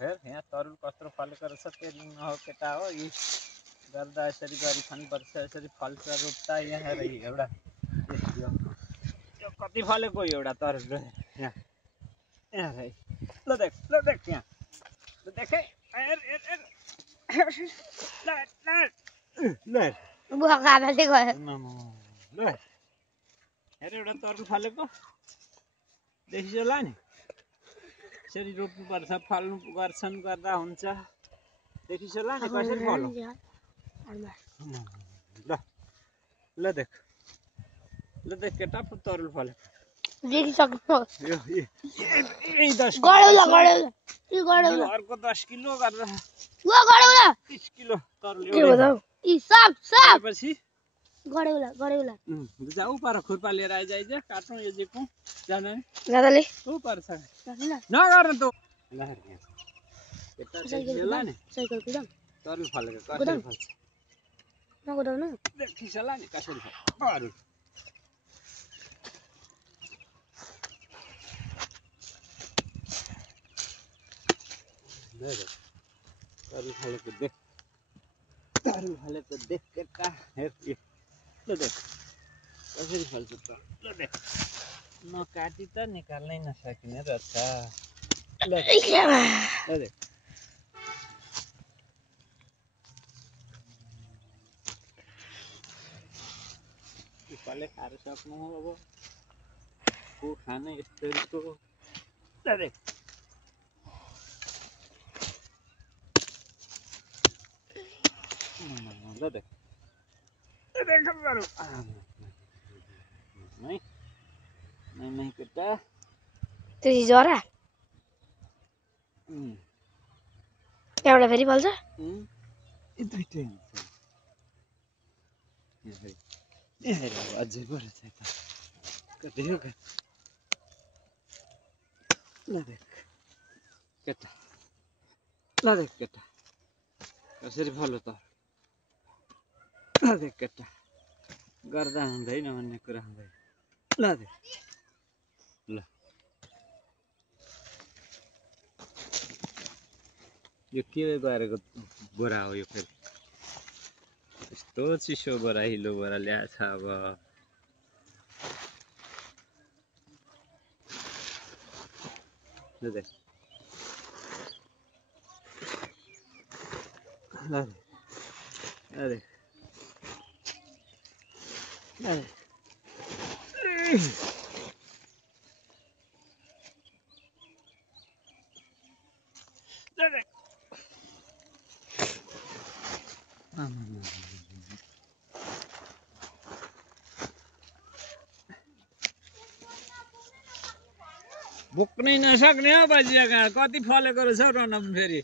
हेर यहाँ तरुल कत्रो फलेको रहेछ तेरी हो केटा हो यी गर्दा यसरी गरी खानुपर्छ यसरी फल्छ रोप्दा यहाँ हेर एउटा यो कति फलेको एउटा तरुल यहाँ यहाँ है ल देख यहाँ ल देखे हेर हेर हेर ल ल ल बुवा काबाले गयो ल हेर एउटा तरुल फलेको देखिसो होला नि यसरी रोप्नुपर्छ फल्नु गर्छन् गर्दा हुन्छ देखिसो होला नि कसरी फल्नु ल देख केटा तरुल फलेको देखिसक्नु यो 10 अर्को 10 किलो गरेर 30 किलो तरुल पछि जाऊ पर खुर्पा लिएर आइज काट्नु यो जिपु जाँदैन दादाले उ पर्छ नगर्नु त ल केटा देखिसला नि साइकल कुदाम तरुल फलेको कसरी फल्छ नकुदाउनु देखिसला नि कसरी फल्छ तरुल फलेको देख केटा हेर ल देख कसरी फल्छ त ल देख नकाटी त निकाल्नै नसकिने रहेछ ल देख फले खाएर सक्नु अब को खाने यस्तोको ल देख ल देख नहीं केटा त्यो जरा एउटा फेरि फल्छ दुईटै अझै बढेछ त कति हो ल देख केटा कसरी फल्यो त ल देख केटा गर्दा हुँदैन भन्ने कुरा हुँदैन ल देख ल यो के गरेको बोरा हो यो फेरि यस्तो चिसो बोरा हिलो बोरा ल्याएछ अब ल देख अरे बोक्नै नसक्ने हो बाजिया कहाँ कति फलेको रहेछ रनम फेरि